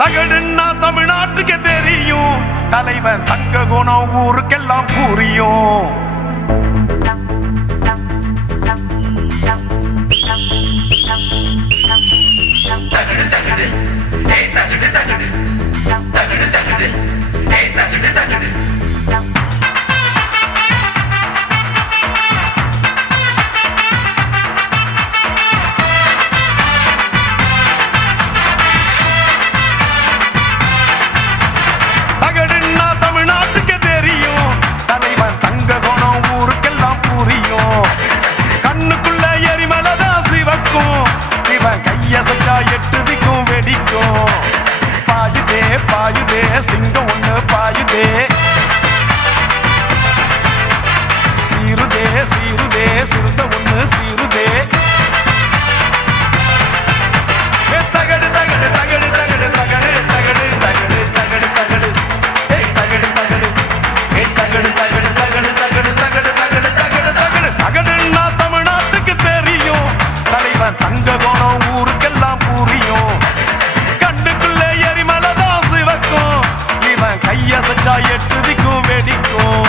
தகடுன்னா தமிழ்நாட்டுக்கு தெரியும், தலைவன் தங்க குணம் ஊருக்கெல்லாம் புரியும். தகடு தகடு ஏ தகடு தகடு தகடு தகடு ஏ தகடு தகடு எட்டுதிக்கும் வெடிக்கும். பாயுதே பாயுதே சிங்கம் ஒண்ணு பாயுதே, சீருதே சீருதே சிறுத்த ஒண்ணு சீருதே. தகடு தகடு தகடு தகடு தகடு தகடு தகடு தகடு தகடு ஏய் தகடு தகடு ஏய் தகடு தகடு தகடு தகடு தகடு தகடு தகடு தகடு தகடுன்னா தமிழ்நாட்டுக்கு தெரியும், தலைவன் தங்க கோணம் ஊருக்கெல்லாம் புரியும். கண்டுக்குள்ள எரிமலைதான் சிவக்கும், இவன் கைய செஞ்சா எட்டுதிக்கும் வெடிக்கும்.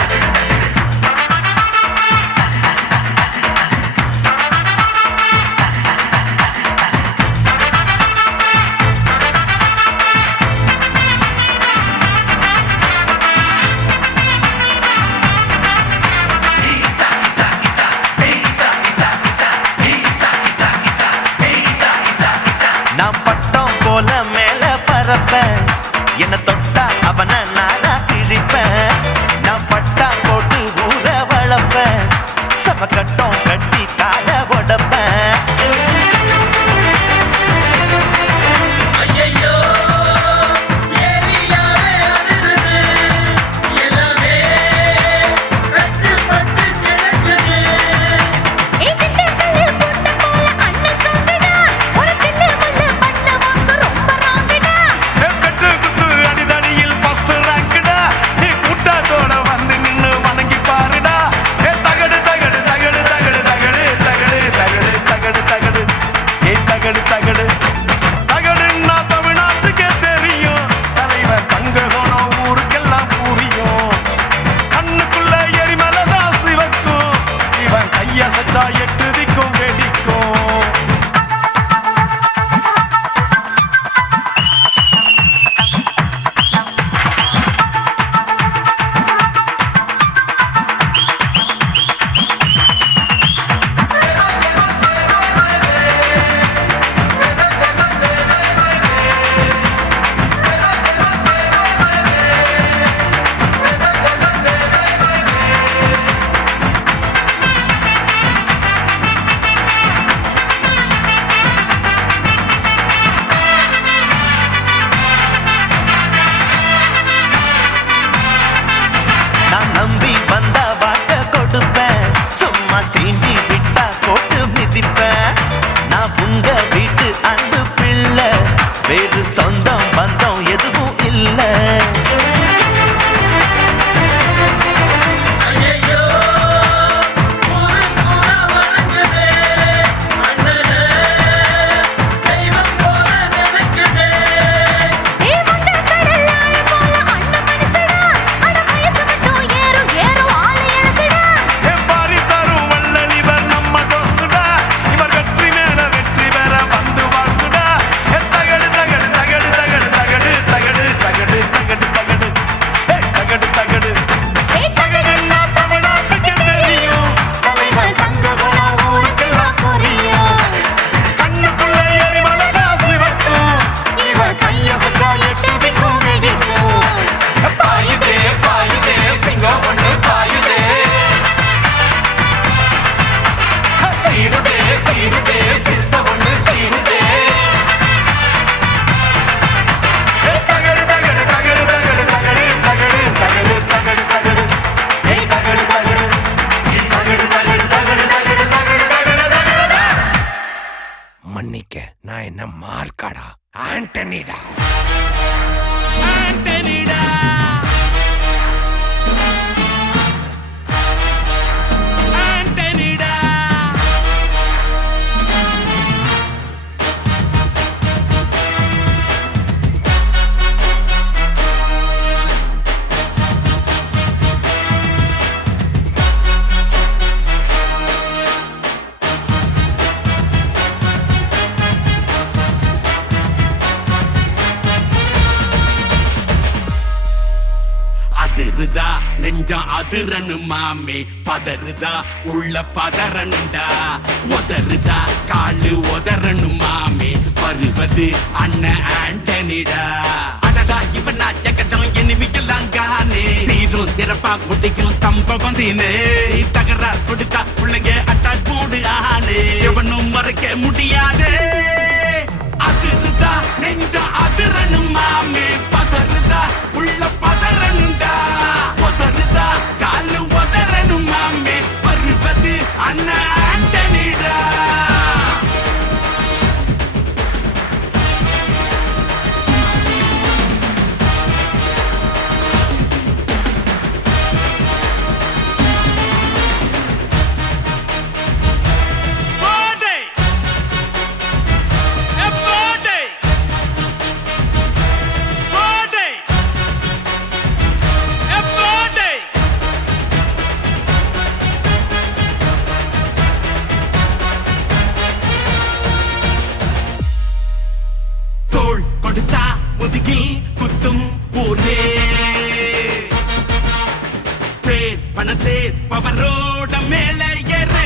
மேல பறப்பேன், என்ன தொட்டா அவன நானா கிழிப்பேன். நான் பட்டா போட்டு ஊற வளப்பேன், சமக்கட்டம் கட்டி கால உடப்பேன். தகடுன்னா தமிழ்நாட்டுக்கே தெரியும், தலைவன் தங்க கோணம் ஊருக்கெல்லாம் புரியும். கண்ணுக்குள்ள எரிமலைதான் சிவக்கும், இவன் கைய சச்சா எட்டுதிக்கும் வெடிக்கும். நம்பி வந்தா வாட்ட கொடுப்பேன், சும்மா சீண்டி விட்டா போட்டு மிதிப்பேன். நான் உங்க வீட்டு அன்பு பிள்ளை, வேறு சொந்தம் பந்தம் எதுவும் இல்லை. மன்னிக்க, நான் என்ன மார்க்காடா, ஆண்டனிடா. ஆண்டனிடா ஆண்டனிடா. அதருதா நெஞ்சம் அதிரனு மாமே பதறுதா உள்ள பதறனுண்டா உதறுதா காலு உதறனு மாமே வருவது அண்ணன் ஆண்டனிடா அடடா இவனா ஜகதம் எனிமிக்கலாம் காணே சீரும் சிறப்பா முடிக்கும் சம்பவம் தீனே தகராறு கொடுத்தா பிள்ளைங்க அட்டாக் போடு ஆனே எவனும் மறைக்க முடியாதே அதிருதா நெஞ்ச அதிரனு மாமே பதறுதா உள்ள பதறனுண்டா உதறுதா காலு உதறனு மாமே வருவது அண்ணன் ஆண்டனிடா தோள் கொடுத்தா முதுகில் குத்தும் ஊரே பேர் பணத்தே பவரோட மேல ஏறே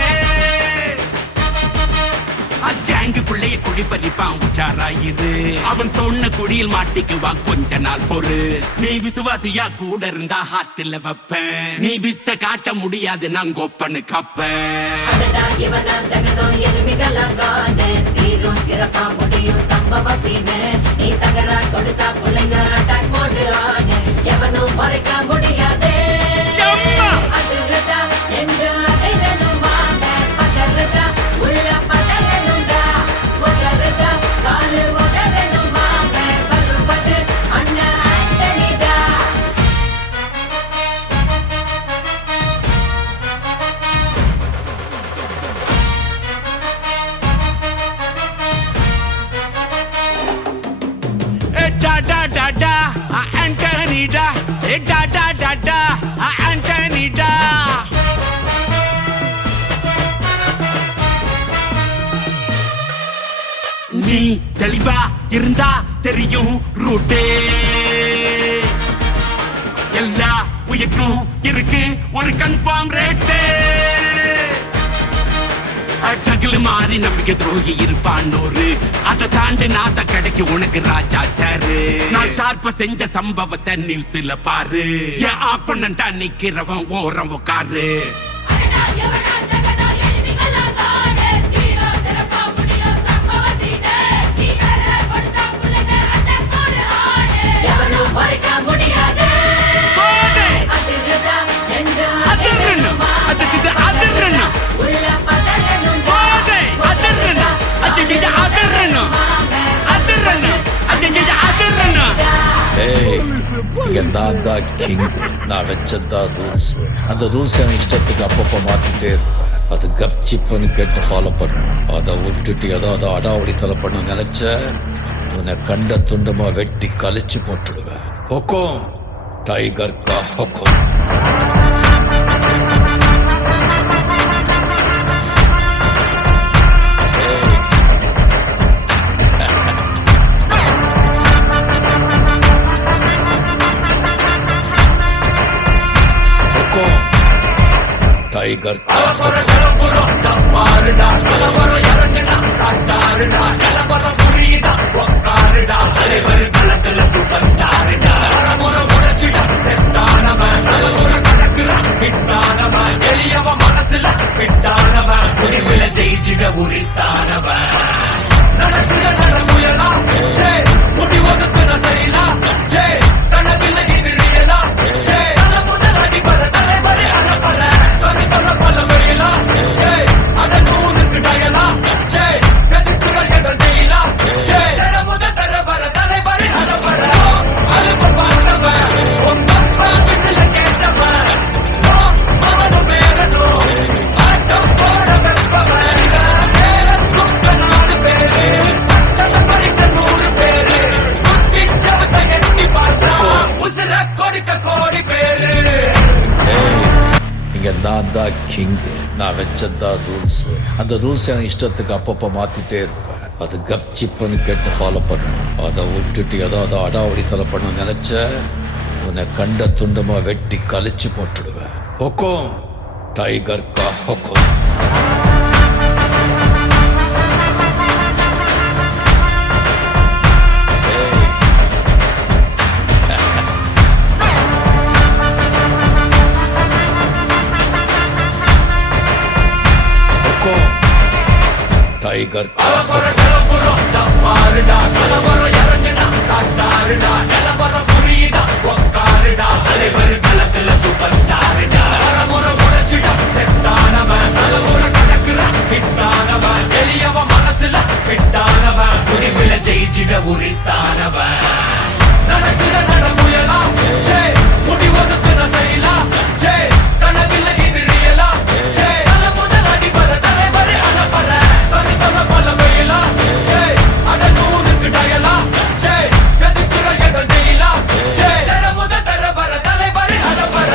அங்கேங்கு பிள்ளைய குழி பறிப்பான் உச்சாராயிரு அவன் தொண்ண குடியில் மாட்டிக்குவான் கொஞ்ச நாள் பொறு நீ விசுவாசியா கூட இருந்தா ஹார்ட்ல வைப்பேன் நீ வித்த காட்ட முடியாது நான் கொப்பனு கப்பேன் அடடா இவனா ஜகதம் எருமிகளாம் காணே சீரும் சிறப்பா முடியும் சம்பவ சீனே நீ தகராறு கொடுத்தா பிள்ளைங்க அட்டாக் போடு ஆனே எவனும் மறைக்க முடியாதே அதிருதா நெஞ்சு அதிரனும் மாமே பதறுதா உள்ள பதறனுண்டா உதறுதா காலு உதறனும் மாமே வருவது அண்ணன் ஆண்டனிடா Da da da da, Antonida. Da da da da, Antonida. நீ தெளிவா இருந்தா தெரியும் ரூட்டே எல்லா உயிர்க்கும் இருக்கு ஒரு கன்ஃபார்ம் ரேட்டே அட்டகில் மாறி நம்பிக்கை துரோகி இருப்பான்னோரு அதை தாண்டி நாத்த கிடைக்கு உனக்கு ராஜா சாரு நான் ஷார்ப்ப செஞ்ச சம்பவத்தை நியூஸ்ல பாரு என் ஆப்பனண்டா நிக்கிறவன் ஓரம் உட்காரு அடடா இவனா ஜகதம் எருமிகளாம் காணே சீரும் சிறப்பா முடியும் சம்பவ சீனே நீ தகராறு கொடுத்தா பிள்ளைங்க அட்டாக் போடு ஆனே எவனும் மறைக்க முடியாதே அதிருதா நெஞ்சு அதிரனும் மாமே அதிரனும் உள்ள பதறனுண்டா அதிரனும் அதிரனும் அதிரனும் அதிரனும் ஏய் இங்க நான் தான் கிங் நான் வச்சதான் ரூல்ஸ் அந்த ரூல்ஸ் என் இஷ்டத்துக்கு அப்பப்போ மாத்திட்டே இருப்பேன் அது கப்சிப்புன்னு கேட்டு ஃபாலோ பண்ணணும் அதை விட்டுட்டு ஏதாவது அடாவடித்தலை பண்ண நினைச்ச உன்னை கண்ட துண்டமா வெட்டி கழிச்சு போட்டுடுவேன் ஹொக்கோம் டைகர் கா ஹொக்கோம் டைகர் ஜெயிச்சிட உரித்தானவன் நடக்கிற நடமுயலா முடி ஒதுக்குன சரிலா தனவில்லை எதிரியலா முதல் அடிபட தலைவரை அனுப்பல தொலை பல வரையிலா அதன் ஊருக்கு டயலா செதுக்குகள் என்ற செய்யலா முதல் தலைவர தலைவரை அனுப்பல அலுப்பு பார்த்தவன் சில கேட்டவன் அவனும் மேலனோ ஆட்டம் போட வெப்பவன் நாடு பேரு பறிக்க 100 பேரு எட்டி பார்த்தா உசிர கொடுக்க கோடி பேரு இங்க நான் தான் கிங் நான் வச்சதான் ரூல்ஸ் அந்த ரூல்ஸ் என் இஷ்டத்துக்கு அப்பப்போ மாத்திட்டே இருப்பேன் அது கப்சிப்புன்னு கேட்டு ஃபாலோ பண்ணணும் அதை விட்டுட்டு ஏதாவது அடாவடித்தலை பண்ண நினைச்ச உன்னை கண்ட துண்டமா வெட்டி கழிச்சு போட்டுடுவேன். ஹுக்கும் டைகர் கா ஹுக்கும். டைகர் கா ஹுக்கும். ஜெயிச்சிட உரித்தானவன் நடக்கிற நடமுயலா முடி ஒதுக்குன செயலா கனவில்ல இது ரியலா நல்ல முதல் அடிபர தலைவரை அலப்பற தனி தொல்ல பல வெயிலா அட நூறுக்கு டயலா செதுக்குற இடம் ஜெயிலா தர முதல் தர வர தலைவரை அலப்பற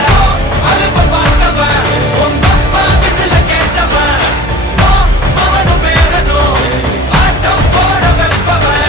அலுப்ப பார்த்தவன் உங்க அப்பா விசில கேட்டவன் அவனும் பேரனும் ஆட்டம் போட வெப்பவன்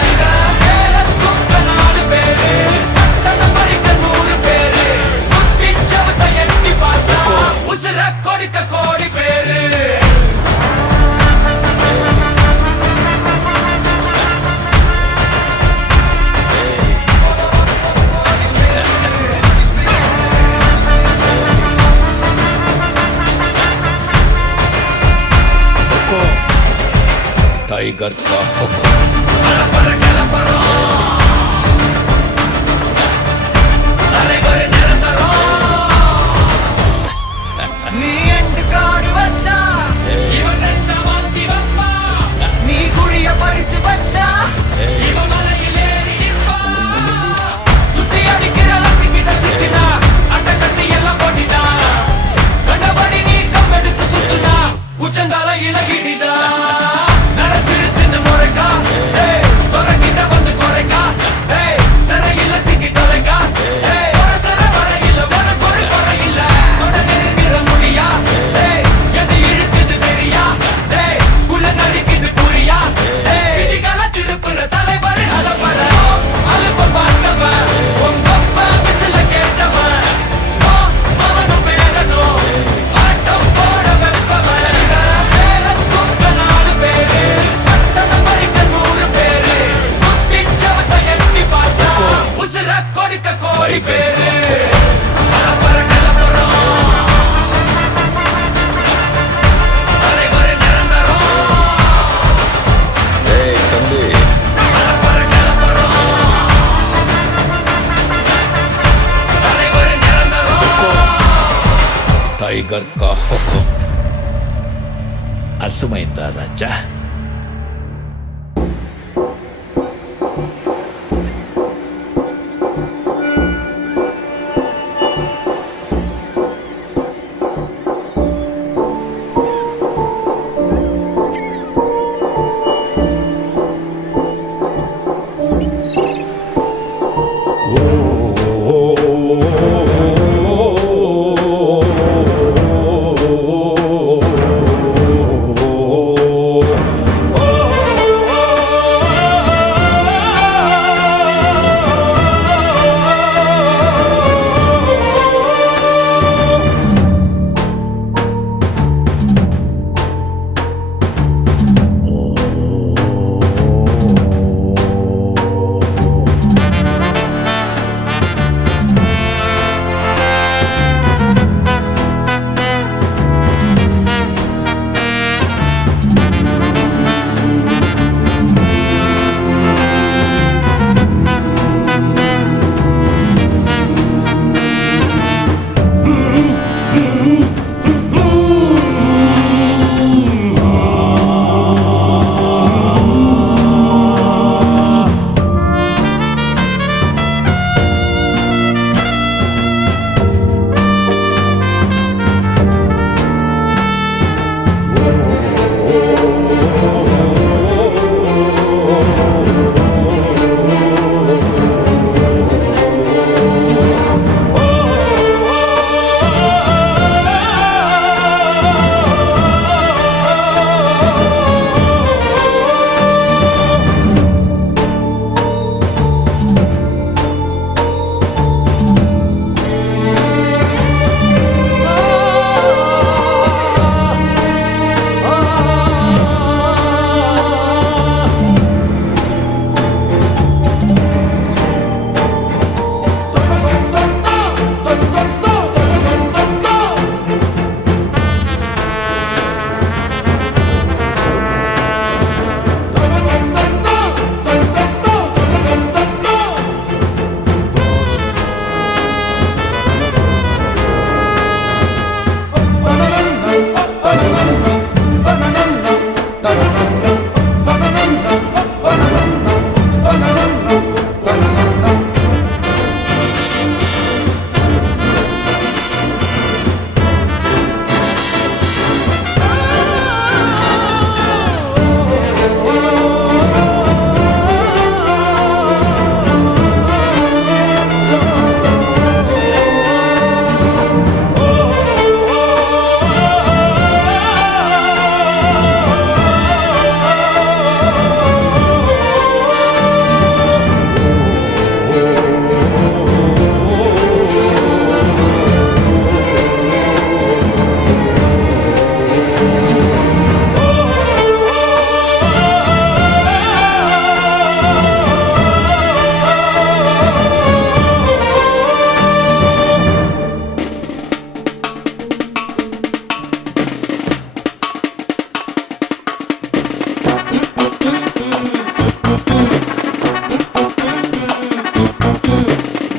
டைகர் கா ஹுக்கும். நீ எண்டு காடு வச்சா இவன் என்ன மாத்தி வப்பா நீ குழிய பறிச்சு வச்சா இவன் மலையில் ஏறி நிற்பா சுத்தி அடிக்கிற லத்திக்கிட்ட சிக்கினா அட்டை கட்டி எல்லாம் போட்டினா கண்டபடி நீ கம்பெடுத்து சுத்துனா உச்சந்தால இலகிடிதா நரைச்சிருச்சுன்னு முறைக்கா துறக்கிட்ட வந்து குறைக்கா சிறையில சிக்கி தொலைக்கா சர வரையில உனக்கு ஒரு குறையில்ல தொட நெருங்கிற முடியா எது இழுக்குது தெரியா குள்ள நறுக்குது புரியா விதிகளை திருப்புற தலைவர் அலப்பற அலுப்ப பார்த்தவன் உங்க அப்பா விசில கேட்டவன் அவனும் பேரனும் ஆட்டம் போட வெப்பவன் தூக்க 4 பேரு பட்டண பறிக்க 100 பேரு குத்திச்சவத்தை எட்டி பார்த்தா உசுர கொடுக்க கோடி பேரு அலப்பற கலப்பறம் தலைவர் நிரந்தரம் ஏய் தம்பி, அலப்பற கலப்பறம் தலைவர் நிரந்தரம் டைகர் கா హుக்கும். అర్థమైందా రాజా?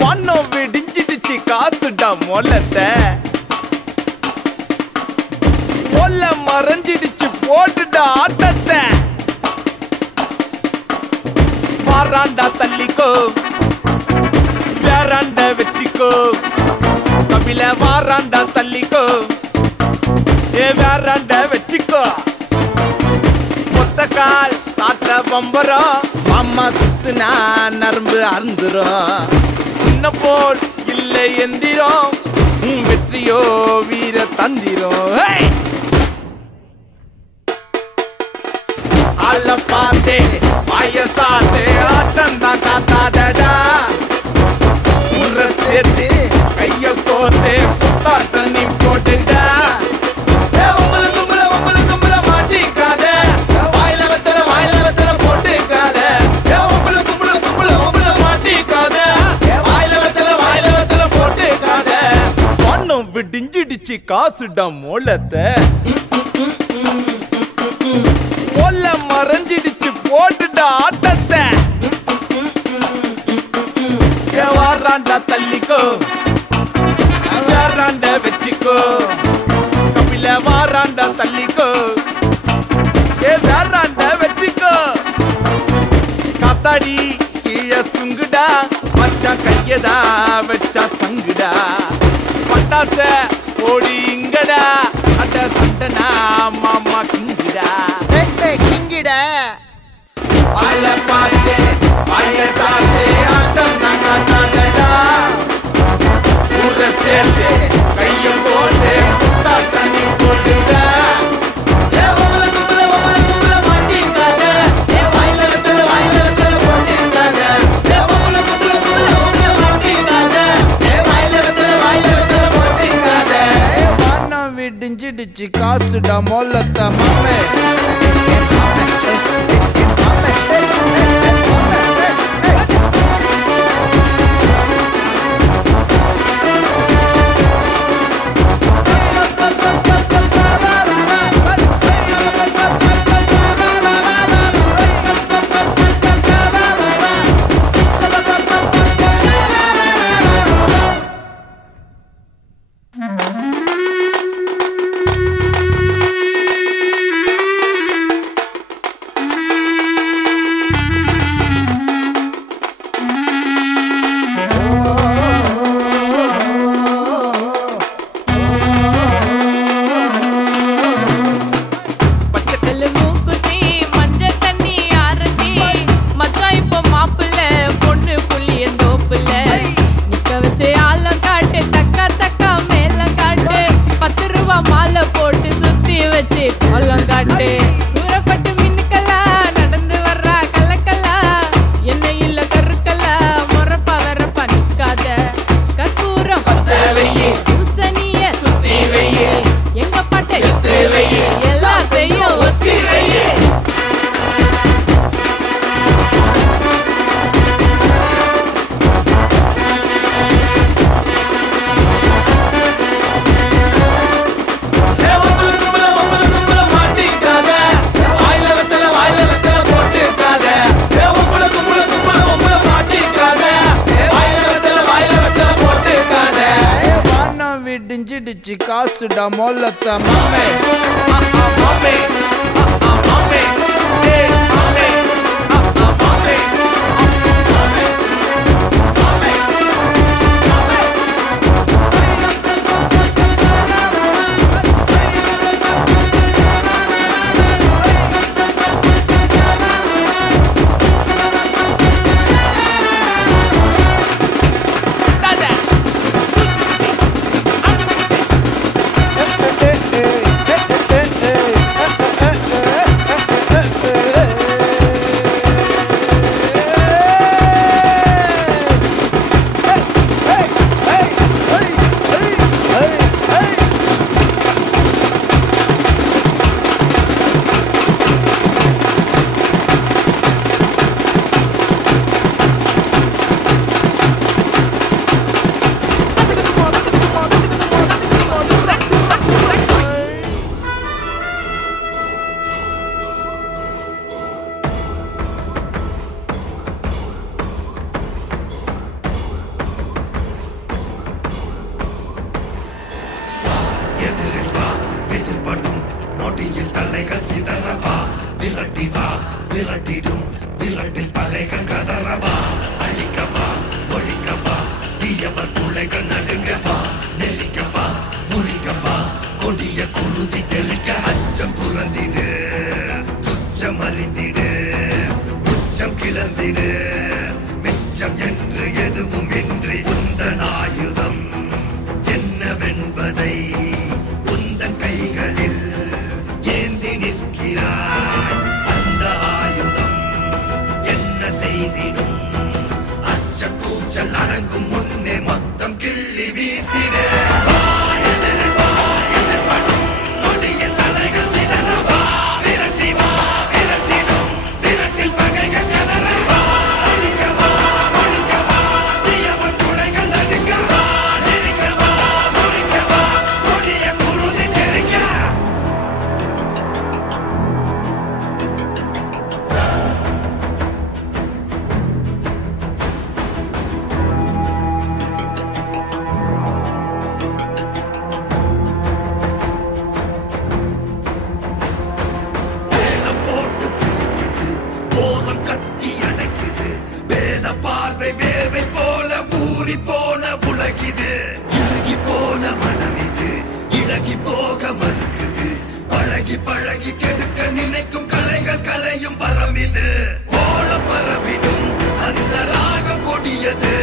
மண்ணம் விடிஞ்சிடுச்சு காசுடா மொல்லத்தை மொல்ல மறைஞ்சிடுச்சு போட்டுடா ஆட்டத்தை வாராண்டா தள்ளிக்கோ வேறாண்ட வச்சிக்கோ கபில வாராண்டா தள்ளிக்கோ ஏ வேறாண்ட வச்சிக்கோ கால் தாக்க பம்பரம் அம்மா சுத்துனா நரம்பு அறுந்துரும் சின்ன போல் இல்லை எந்திரம் வெற்றியோ வீர தந்திரம் அல்ல பார்த்தே வயசாட்டே ஆட்டம் தான் காத்தாதடா உர சேர்த்து கைய கோர்த்து குத்தாட்ட நீ போட்டுடா விடிஞ்சிடுச்சு காசுடா மோளத்தை மொல்ல மறைஞ்சிடுச்சு போட்டுடா ஆட்டத்தை வாராண்டா தள்ளிக்கோ வேறாண்ட வச்சிக்கோ கபில வாராண்டா தள்ளிக்கோ ஏ வேறாண்ட வச்சிக்கோ காத்தாடி கீழே சுங்குடா வச்சா கையதா வச்சா சங்குடா பட்டாச ஓடி இங்கடா அட சண்டனா மாமா கிங்குடா கிங்குடா அல பாத்தே அய சாத்தே ஆட்டம் நாங்க தாண்டடா ஊர சேர்த்தே கைய போட்டு குட்டா தண்ணி போட்டுடா விடிஞ்சிடுச்சு காசுடா மொல்லத்த மாமே விடிஞ்சிடுச்சு காசுடா மொல்லத்த மாமே மாமே மாமே மாமே மாமே விரட்டி வா விரட்டிடும் விரட்டில் பகைகள் கதறவா அழிக்கவா ஒழிக்கவா தீயவர் பிள்ளைகள் நடுங்கவா நெருக்கவா முறிக்கவா கொடிய குருதி தெறிக்க அச்சம் புறந்திடு துச்சம் அறிந்திடு உச்சம் கிளந்திடு மிச்சம் என்று எதுவும் இன்றி உந்தன் ஆயுதம் என்னவென்பதை உந்தன் கைகளில் ஏந்தி நிற்கிறாய் அந்த ஆயுதம் என்ன செய்திடும் அச்ச கூச்சல் அடங்கும் முன்னே மொத்தம் கிள்ளி வீசிடு வேர்வை போல ஊறி போன உலகிது இறுகி போன மனமிது இலகி போக மறுக்குது பழகி பழகி கெடுக்க நினைக்கும் கலைகள் கலையும் வரம் இது ஓலம் பரவிடும் அந்த ராகம் கொடியது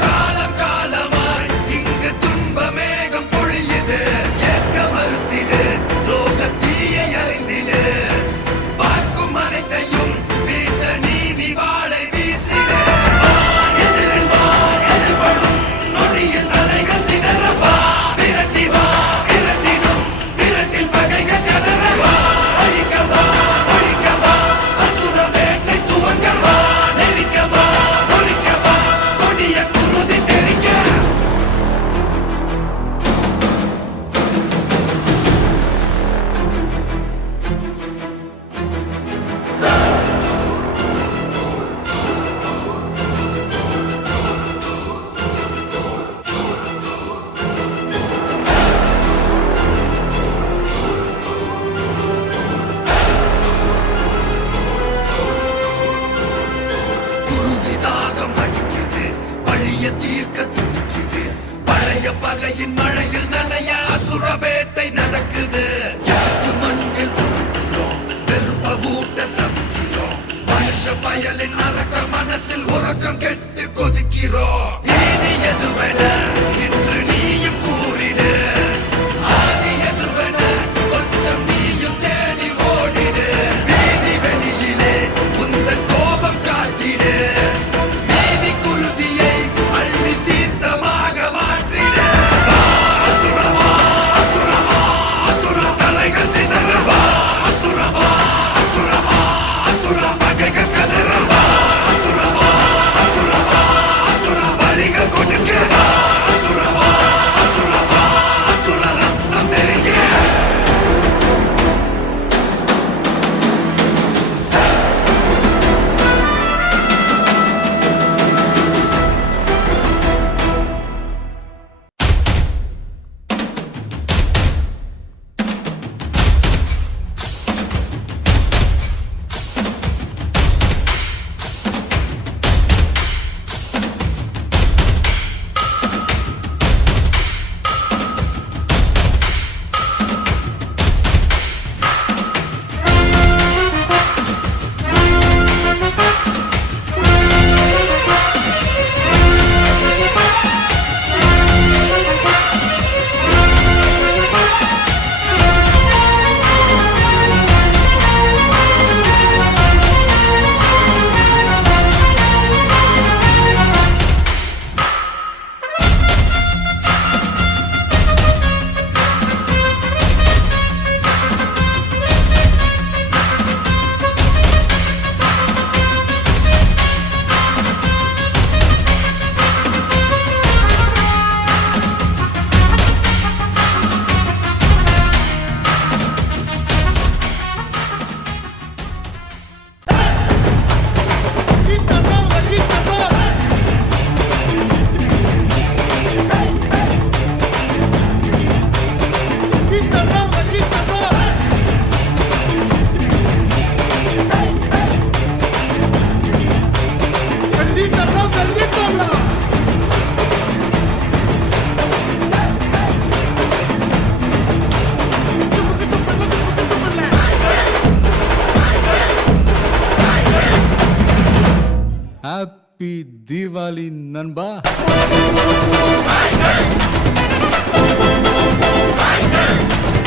காலம் காலமாய் இங்கு துன்ப மேகம் பொழியுது ஏற்க மறுத்திடு துரோக தீயை அறிந்திடு பார்க்கும் அனைத்தையும் வீட்ட நீதி வாழை வீசிடு தீர்க்க துடிக்குது பழைய பகையின் மழையில் நனைய அசுர வேட்டை நடக்குது யாருக்கு மண்ணில் பொறுக்கிறோம் வெறுப்ப ஊட்ட தவிக்கிறோம் மனுஷ பயலின் நரக்க மனசில் உறக்கம் கெட்டு கொதிக்கிறோம் நீதி எதுவென இன்று நீயும் கூறிடு ஆதி எதுவென கொஞ்சம் நீயும் தேடி ஓடிடு வீதி வெளியிலே உந்தன் கோபம் காட்டிடு நீதி குருதியை அள்ளி தீர்த்தமாக மாற்றிடு அசுரமா அசுரமா அசுர தலைகள் சிதறவா அசுரமா அசுரமா அசுர பகைகள் கதறவா அசுரமா அசுரமா அசுர வழிகள் கொடுக்கிறவா ஹாப்பி தீபாவளி நண்பா. Hey!